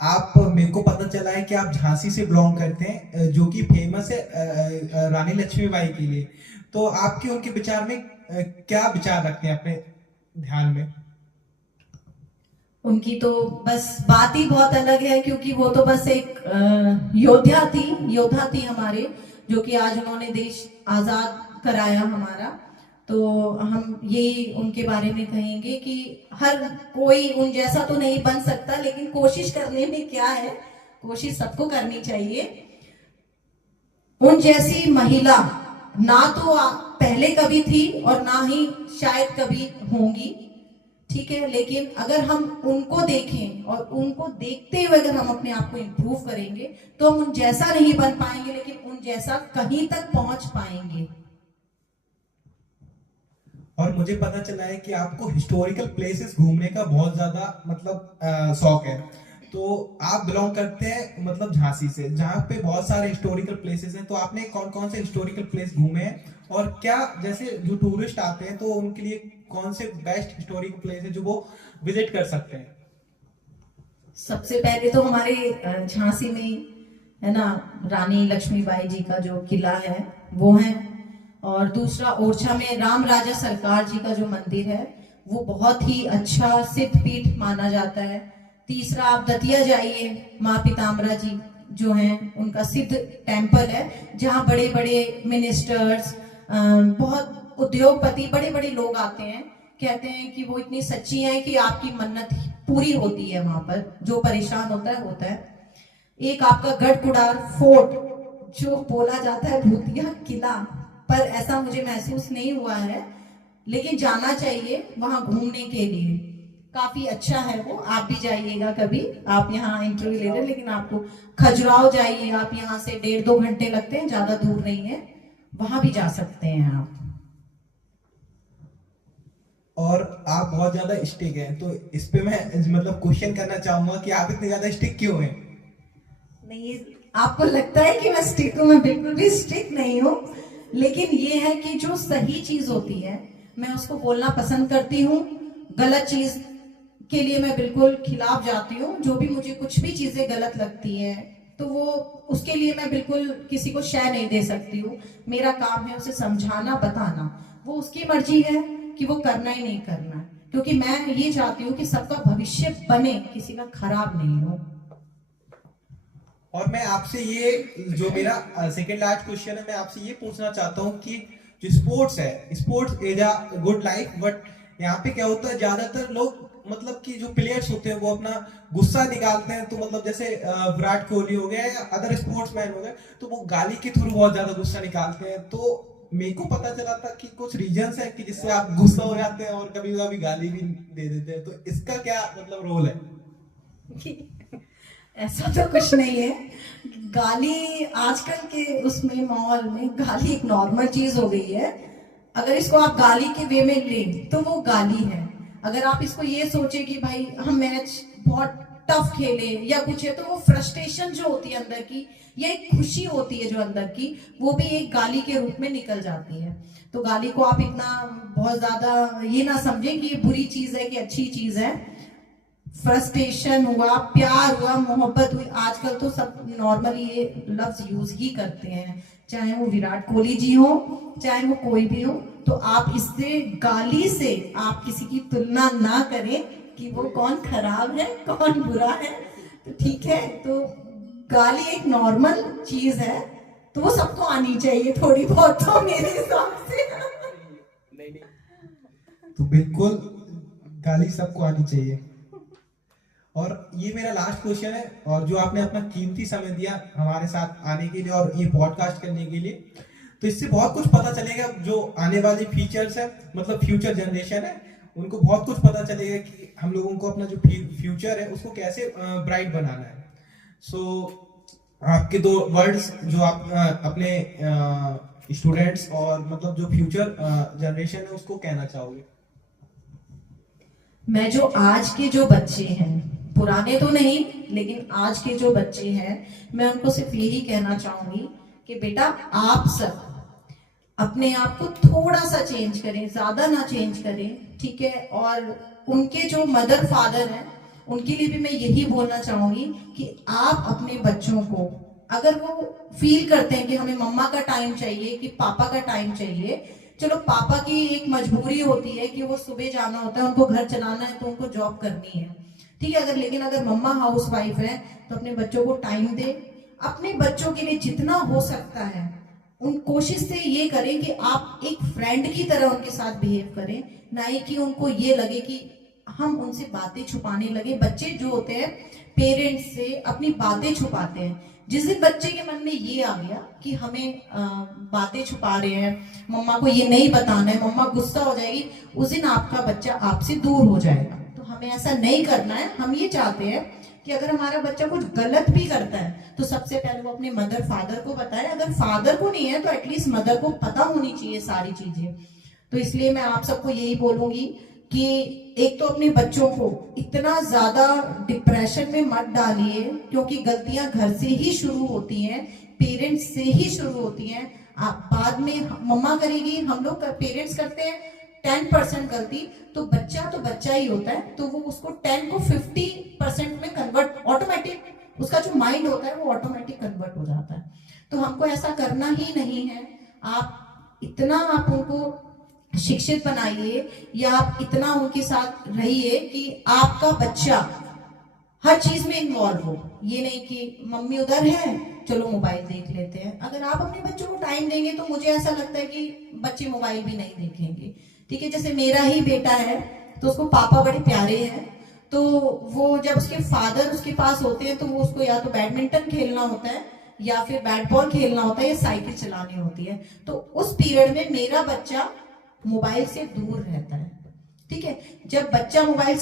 आप मेरे को पता चला है कि आप झांसी से बिलोंग करते हैं, जो कि फेमस है रानी लक्ष्मीबाई के लिए। तो आपके उनके विचार में क्या विचार रखते हैं अपने ध्यान में? उनकी तो बस बात ही बहुत अलग है, क्योंकि वो तो बस एक योद्धा थी हमारे, जो कि आज उन्होंने देश आजाद कराया हमारा। तो हम यही उनके बारे में कहेंगे कि हर कोई उन जैसा तो नहीं बन सकता, लेकिन कोशिश करने में क्या है, कोशिश सबको करनी चाहिए। उन जैसी महिला ना तो पहले कभी थी और ना ही शायद कभी होंगी, ठीक है। लेकिन अगर हम उनको देखें और उनको देखते हुए अगर हम अपने आप को इम्प्रूव करेंगे, तो हम उन जैसा नहीं बन पाएंगे, लेकिन उन जैसा कहीं तक पहुंच पाएंगे। और मुझे पता चला है कि आपको हिस्टोरिकल प्लेसेस घूमने का बहुत ज्यादा मतलब शौक है। तो आप बिलोंग करते हैं मतलब झांसी से, जहाँ पे बहुत सारे हिस्टोरिकल प्लेसेस हैं। तो आपने कौन कौन से हिस्टोरिकल प्लेस घूमे हैं, और क्या जैसे जो टूरिस्ट आते हैं तो उनके लिए कौन से बेस्ट हिस्टोरिकल प्लेस है जो वो विजिट कर सकते हैं? सबसे पहले तो हमारे झांसी में है ना, रानी लक्ष्मीबाई जी का जो किला है वो है। और दूसरा, ओरछा में राम राजा सरकार जी का जो मंदिर है वो बहुत ही अच्छा सिद्ध पीठ माना जाता है। तीसरा, आप दतिया जाइए, माँ पीताम्बरा जी जो हैं उनका सिद्ध टेम्पल है, जहाँ बड़े बड़े मिनिस्टर्स, बहुत उद्योगपति, बड़े बड़े लोग आते हैं। कहते हैं कि वो इतनी सच्ची है कि आपकी मन्नत पूरी होती है वहां पर, जो परेशान होता है होता है। एक आपका गढ़कुड़ार फोर्ट, जो बोला जाता है भूतिया किला, पर ऐसा मुझे महसूस नहीं हुआ है, लेकिन जाना चाहिए वहां घूमने के लिए। काफी अच्छा है वो, आप भी जाइएगा कभी। आप यहाँ इंटरव्यू ले रहे हैं, लेकिन आपको खजुराहो जाइए, आप यहाँ से 1.5-2 घंटे लगते हैं, ज्यादा दूर नहीं है, वहां भी जा सकते हैं आप। और आप बहुत ज्यादा स्टिक हैं, तो इस पे मैं मतलब क्वेश्चन करना चाहूंगा कि आप इतने ज्यादा स्टिक क्यों हैं? नहीं, आपको लगता है कि मैं स्टिक हूं? मैं बिल्कुल भी स्टिक नहीं हूं, लेकिन ये है कि जो सही चीज होती है मैं उसको बोलना पसंद करती हूँ। गलत चीज के लिए मैं बिल्कुल खिलाफ जाती हूँ। जो भी मुझे कुछ भी चीजें गलत लगती है तो वो, उसके लिए मैं बिल्कुल किसी को शय नहीं दे सकती हूँ। मेरा काम है उसे समझाना, बताना, वो उसकी मर्जी है कि वो करना ही नहीं करना, क्योंकि मैं ये चाहती हूँ कि सबका भविष्य बने, किसी का खराब नहीं हो। और मैं आपसे ये, जो मेरा सेकेंड लास्ट क्वेश्चन है, मैं आपसे ये पूछना चाहता हूँ कि जो स्पोर्ट्स है, sports is a good life, but यहाँ पे क्या होता है, ज्यादातर लोग मतलब कि जो प्लेयर्स होते हैं वो अपना गुस्सा निकालते हैं। तो मतलब जैसे विराट कोहली हो गया या अदर स्पोर्ट्समैन हो गए, तो वो गाली के थ्रू बहुत ज्यादा गुस्सा निकालते हैं। तो मेरे को पता चला था कि कुछ रीजंस है कि जिससे आप गुस्सा हो जाते हैं और कभी कभी गाली भी दे देते हैं। तो इसका क्या मतलब रोल है? ऐसा तो कुछ नहीं है। गाली आजकल के उसमें माहौल में गाली एक नॉर्मल चीज हो गई है। अगर इसको आप गाली के वे में लें तो वो गाली है। अगर आप इसको ये सोचे कि भाई हम मैच बहुत टफ खेले या कुछ है, तो वो फ्रस्ट्रेशन जो होती है अंदर की, या एक खुशी होती है जो अंदर की, वो भी एक गाली के रूप में निकल जाती है। तो गाली को आप इतना बहुत ज्यादा ये ना समझें कि ये बुरी चीज है कि अच्छी चीज है। फ्रस्ट्रेशन हुआ, प्यार हुआ, मोहब्बत हुई, आजकल तो सब नॉर्मली ये लफ्ज यूज ही करते हैं, चाहे वो विराट कोहली जी हो, चाहे वो कोई भी हो। तो आप इससे, गाली से आप किसी की तुलना ना करें कि वो कौन खराब है कौन बुरा है। तो ठीक है, तो गाली एक नॉर्मल चीज है, तो वो सबको आनी चाहिए थोड़ी बहुत, तो मेरे हिसाब से। तो बिल्कुल गाली सबको आनी चाहिए। और ये मेरा लास्ट क्वेश्चन है, और जो आपने अपना कीमती समय दिया हमारे साथ आने के लिए और ये पॉडकास्ट करने के लिए, तो इससे बहुत कुछ पता चलेगा। जो आने वाले फीचर्स है, मतलब फ्यूचर जनरेशन है, उनको बहुत कुछ पता चलेगा कि हम लोगों को अपना जो फ्यूचर है उसको कैसे ब्राइट बनाना है। सो आपके दो वर्ड्स जो आप अपने स्टूडेंट्स और मतलब जो फ्यूचर जनरेशन है उसको कहना चाहोगे? मैं जो आज के जो बच्चे हैं, पुराने तो नहीं, लेकिन आज के जो बच्चे हैं, मैं उनको सिर्फ यही कहना चाहूंगी कि बेटा, आप सब अपने आप को थोड़ा सा चेंज करें, ज्यादा ना चेंज करें, ठीक है। और उनके जो मदर फादर हैं उनके लिए भी मैं यही बोलना चाहूंगी कि आप अपने बच्चों को, अगर वो फील करते हैं कि हमें मम्मा का टाइम चाहिए कि पापा का टाइम चाहिए, चलो पापा की एक मजबूरी होती है कि वो सुबह जाना होता है, उनको घर चलाना है तो उनको जॉब करनी है, ठीक है, लेकिन अगर मम्मा हाउस वाइफ है तो अपने बच्चों को टाइम दे। अपने बच्चों के लिए जितना हो सकता है उन कोशिश से ये करें कि आप एक फ्रेंड की तरह उनके साथ बिहेव करें, ना ही कि उनको ये लगे कि हम उनसे बातें छुपाने लगे। बच्चे जो होते हैं पेरेंट्स से अपनी बातें छुपाते हैं। जिस दिन बच्चे के मन में ये आ गया कि हमें बातें छुपा रहे हैं, मम्मा को ये नहीं बताना है, मम्मा गुस्सा हो जाएगी, उस दिन आपका बच्चा आपसे दूर हो जाएगा। तो हमें ऐसा नहीं करना है। हम ये चाहते हैं कि अगर हमारा बच्चा कुछ गलत भी करता है तो सबसे पहले वो अपने मदर फादर को बताए। अगर फादर को नहीं है तो एटलीस्ट मदर को पता होनी चाहिए सारी चीजें। तो इसलिए मैं आप सबको यही बोलूंगी कि एक तो अपने बच्चों को इतना ज्यादा डिप्रेशन में मत डालिए, क्योंकि गलतियां घर से ही शुरू होती हैं, पेरेंट्स से ही शुरू होती हैं। आप बाद में मम्मा करेगी, हम लोग पेरेंट्स करते हैं 10% गलती, तो बच्चा ही होता है, तो वो उसको 10 को 50% में कन्वर्ट ऑटोमेटिक, उसका जो माइंड होता है वो ऑटोमेटिक कन्वर्ट हो जाता है। तो हमको ऐसा करना ही नहीं है। आप उनको शिक्षित बनाइए या आप इतना उनके साथ रहिए कि आपका बच्चा हर चीज में इन्वॉल्व हो। ये नहीं कि मम्मी उधर है चलो मोबाइल देख लेते हैं। अगर आप अपने बच्चों को टाइम देंगे तो मुझे ऐसा लगता है कि बच्चे मोबाइल भी नहीं देखेंगे, ठीक है। जैसे मेरा ही बेटा है तो उसको पापा बड़े प्यारे हैं, तो वो जब उसके फादर उसके पास होते हैं तो वो उसको या तो बैडमिंटन खेलना होता है या फिर बैट बॉल खेलना होता है या साइकिल चलानी होती है। तो उस पीरियड में मेरा बच्चा मोबाइल से दूर रहता है, ठीक है। जब बच्चा मोबाइल